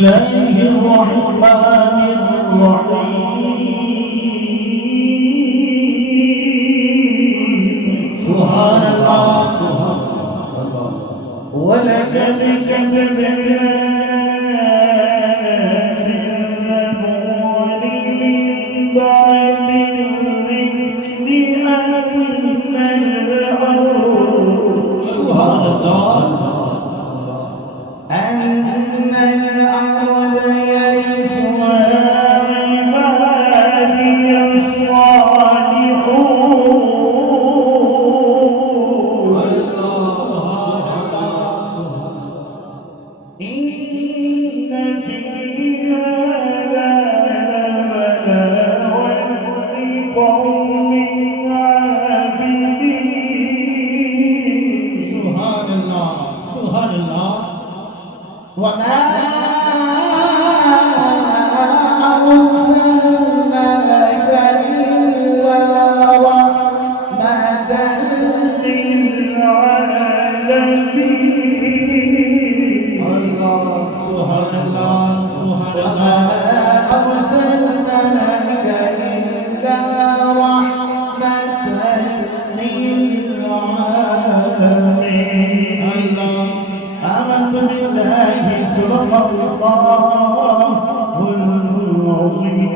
الله الرحمن الرحيم سبحان الله ولقد كتبنا في الزبور من بعد الذكر أن الأرض سبحان الله أن الأرض يرثها عبادي الصالحون إن في هذا لبلاغا لقوم عابدين سبحان الله سبحان الله وما أرسلناك إلا رحمة للعالمين الله سبحان الله سبحان الله أرسلناك إلا رحمة للعالمين الله آمنت بالله صدق الله العظيم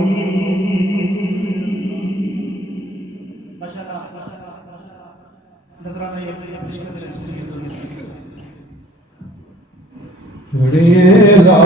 ما شاء الله نظرنا يبلي بشكل رسولي لا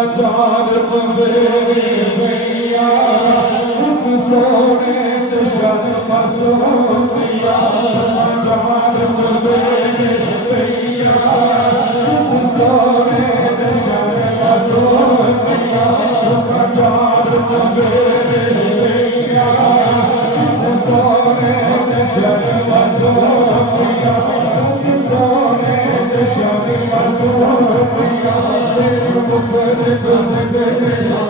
मजाल भैया उस सोने से शर्मा सोनिया मजाल भैया उस सोने से शर्मा सोनिया मजाल भैया उस सोने से शर्मा सोनिया उस सोने से शर्मा सोनिया तेरे मुख से